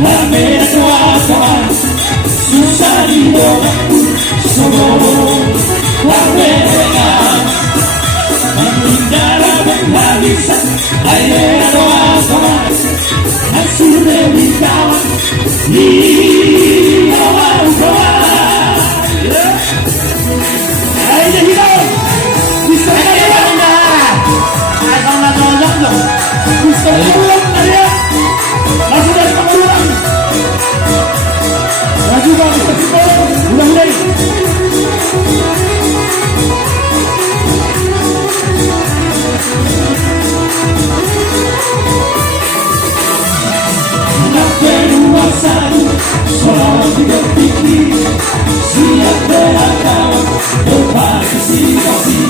Ramera tua susah didoaku seluruh warga meninggal menghabiskan air doa hasil dari kawan di bawah ayo kita bisa kita akan nonton dong bisa pulang aja masih dari pengurusan maju bang udah selalu berpikir siap berakawan berpartisipasi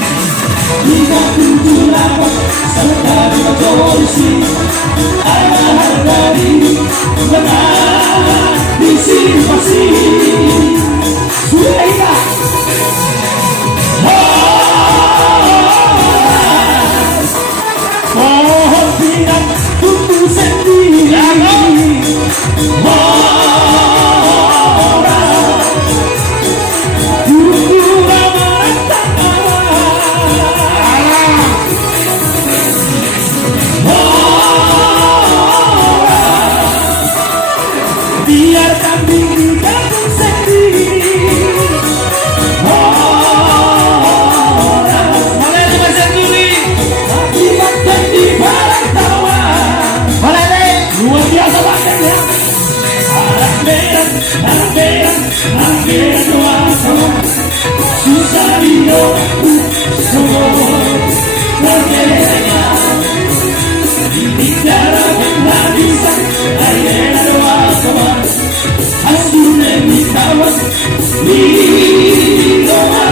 hingga 78 serta revolusi ada harga diri berpartisipasi sudah mohon tidak tunggu sendiri biarkan diri kamu sendiri boleh dibaca dulu akibatkan di barang tawa boleh deh luar biasa banget ya Ramera tua susah didoaku seluruh warganya bicara menghabiskan air doa hasil demi kawan di doa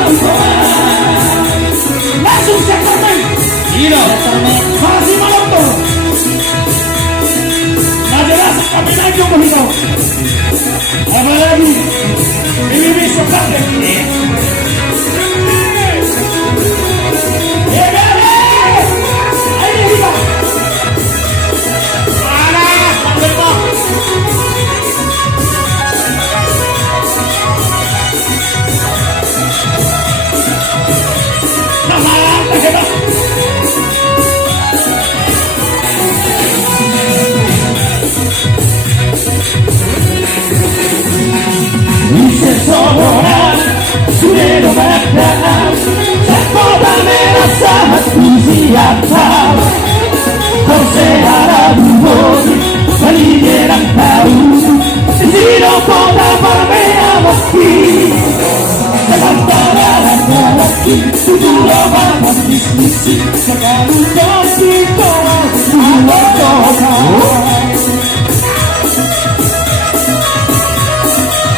langsung cekatan iya masih malam tuh nggak jelas kami naik yang begitu apalagi ini bisa pakai sudah berada Kota Merah sangat usiatan kau seharap budi meliderang tahu Zino kota bermea meski selantaran lelaki tujuh malam diskusi sekarang kasih kau dua kota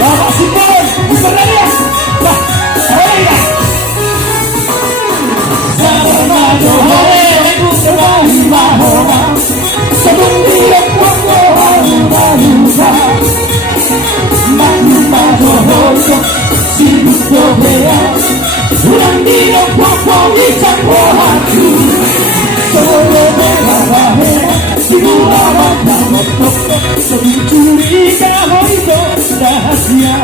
Bapak Simon bukan lagi ya sebelum dia sibuk berbea ulang dia di campur hati sebelum berhara sibuk awak dan motok sebelum curiga itu rahasia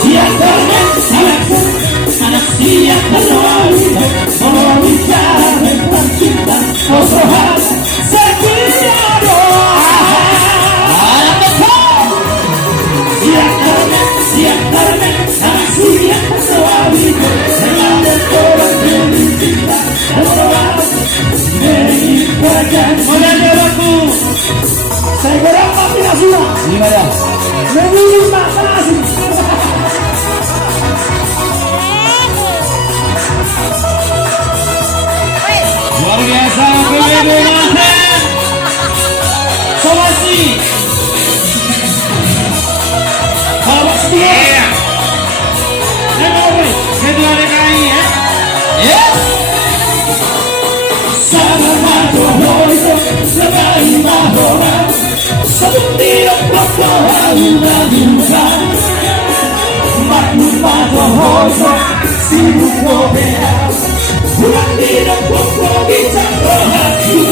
siapkan anak siap terlalu mau bicara tentang cinta mau berharap setia doa siapkan anak siap terlalu dengan orang demi cinta mau berharap dari kerajaan modalnya laku saya gerang tapi nasinya gimana? Menunggu masa nasi luar biasa PBB Manten Somasi Bapak setia kedua DKI ya yes sama dohoito sebagai mahora sebelum tidak berdoa luka maknum dohoito sibuk berbeda Bukan tidak pokok bisa berhati